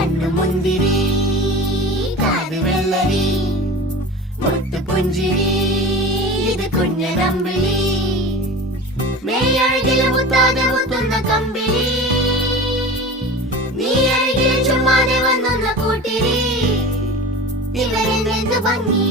കണ്ണു മുന്തിരി കാത് വെള്ളരി മുത്തുപുഞ്ചിരി ഇത് കുഞ്ഞനമ്പിളി മേയഴകില് മുത്താതെ മുത്തുന്ന കമ്പിളി നീ അഴകിൽ ചുമ്മാതെ വന്നൊന്ന കൂട്ടിരി ഇവരെന്ത് ഭംഗി